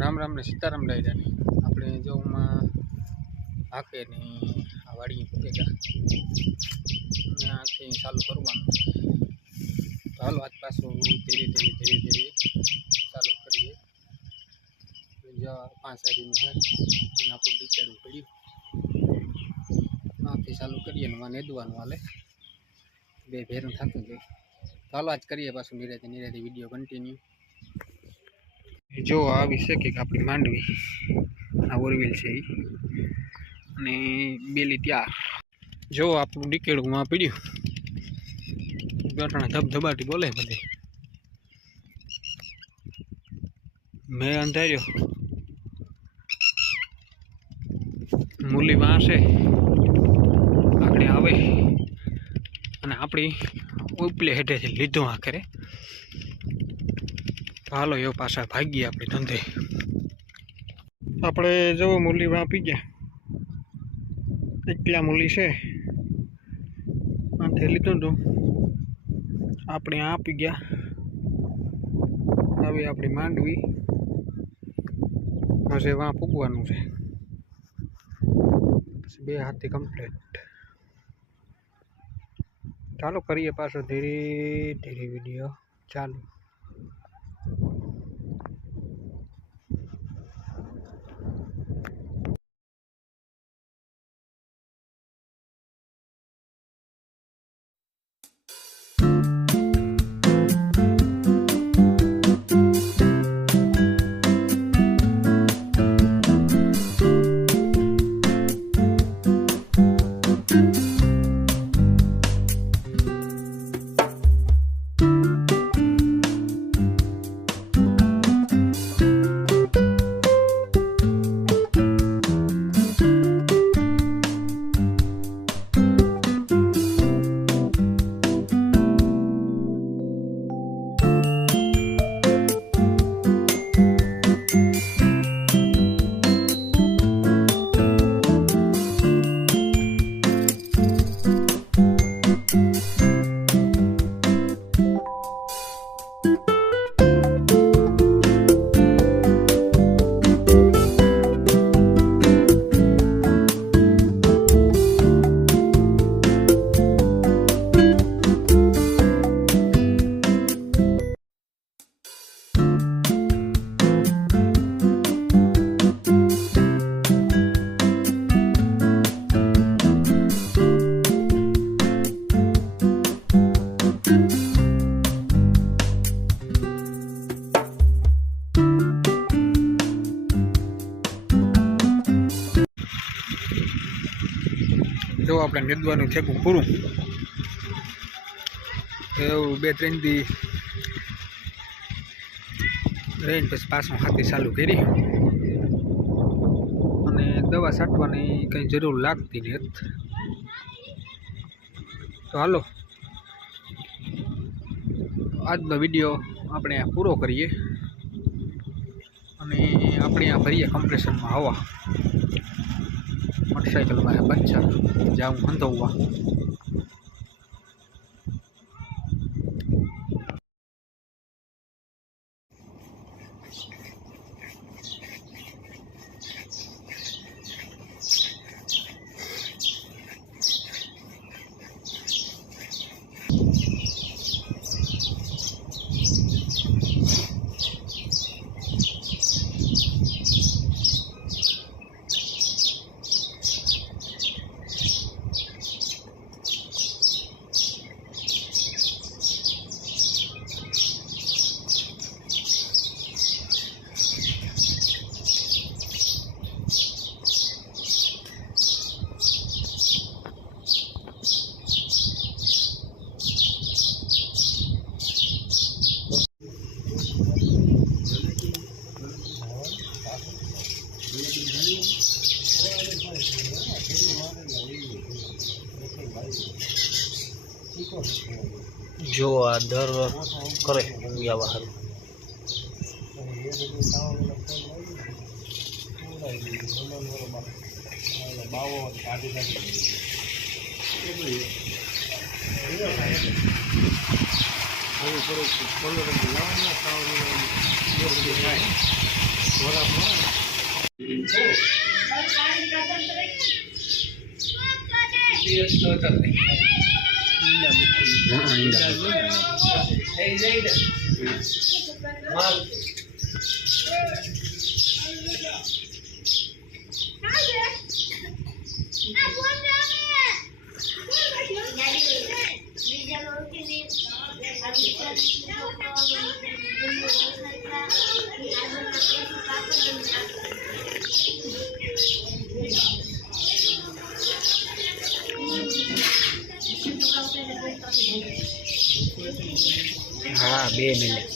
રામ રામ ને સીતારામ ડાયરા ને આપણે જો હાકે ને આ વાડી ભેગા ત્યાંથી ચાલુ કરવાનું છે. તો હાલો આજ પાછું ધીરે ધીરે ચાલુ કરીએ. જો 5 આડીનું છે અને આપણું ડીચેડું પડ્યું આથી ચાલુ કરીએ ને નેદવાનું હાલે બે ભેરું થતું જાય. તો હાલો આજ કરીએ પાછું નિરાતે વિડીયો કન્ટિન્યુ. જો આવી છે કે આપણી માંડવી આ ઓરવેલ છે અને બેલી ત્યાં જો આપણું ડીકેડું માં પીડ્યું ગટણા ધબધબાટી બોલે બધે. મેં અંધાર્યો મૂલી વાંસે આકડે આવે અને આપણી ઉપલે હેઠેથી લીધો આ કરે. હાલો એવો પાછા ભાગીએ આપણે ધંધે. આપણે જો મૂલી વાપી ગયા એટલા મૂલી છે આથી લીધું હતું આપણે આપી ગયા. હવે આપણી માંડવી હશે વાં પૂગવાનું છે પછી 2 હાથથી કમ્પ્લીટ. ચાલો કરીએ પાછો ધીરે ધીરે વિડીયો ચાલુ. જો આપણે નેદવાનું ઠેકું પૂરું એવું 2-3 દી રહીને પછી પાછું હાથી ચાલુ કરી અને દવા છાંટવાની કંઈ જરૂર લાગતી નથી. તો હાલો આજનો વિડીયો આપણે પૂરો કરીએ અને આપણે આ ભરીએ કમ્પ્રેશનમાં હવા મોટરસાઇકલમાં પંચર જાઉં હંધવવા. જો આ દર કરે વ્યાવા હારું हाँ 2 मिनिट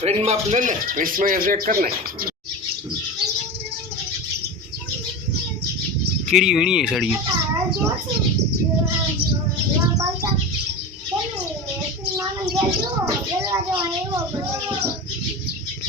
ट्रेन में आप ले ले इसमें ऐसे करना है केड़ी वीणी है साड़ी